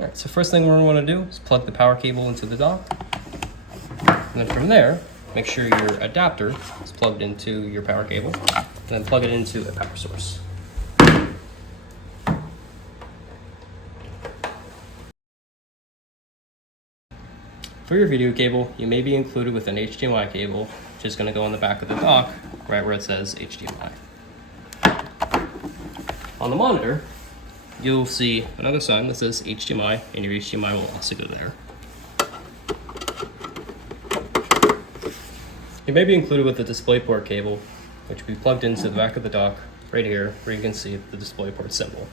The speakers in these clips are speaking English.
All right, so first thing we're gonna wanna do is plug the power cable into the dock. And then from there, make sure your adapter is plugged into your power cable, and then plug it into a power source. For your video cable, you may be included with an HDMI cable, which is gonna go on the back of the dock, right where it says HDMI. On the monitor, you'll see another sign that says HDMI, and your HDMI will also go there. You may be included with the DisplayPort cable, which will be plugged into the back of the dock right here, where you can see the DisplayPort symbol.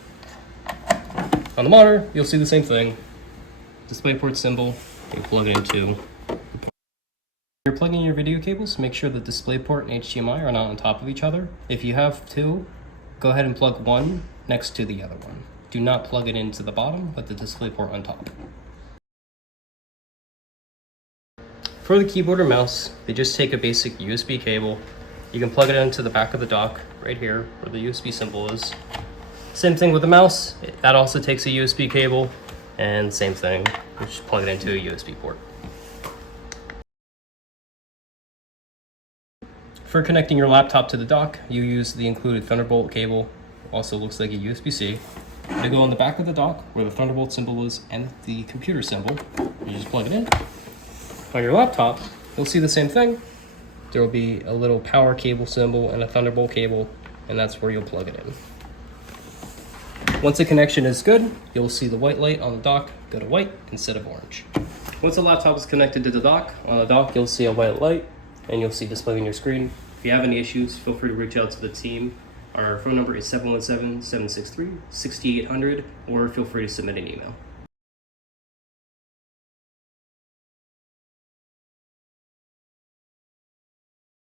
On the monitor, you'll see the same thing. DisplayPort symbol, you plug it into. When you're plugging your video cables, make sure the DisplayPort and HDMI are not on top of each other. If you have two, go ahead and plug one next to the other one. Do not plug it into the bottom with the DisplayPort on top. For the keyboard or mouse, they just take a basic USB cable. You can plug it into the back of the dock right here where the USB symbol is. Same thing with the mouse, that also takes a USB cable, and same thing, you just plug it into a USB port. For connecting your laptop to the dock, you use the included Thunderbolt cable, also looks like a USB-C. To go on the back of the dock where the Thunderbolt symbol is and the computer symbol, you just plug it in. On your laptop, you'll see the same thing. There will be a little power cable symbol and a Thunderbolt cable, and that's where you'll plug it in. Once the connection is good, you'll see the white light on the dock go to white instead of orange. Once the laptop is connected to the dock, on the dock you'll see a white light and you'll see display on your screen. If you have any issues, feel free to reach out to the team. Our phone number is 717-763-6800, or feel free to submit an email.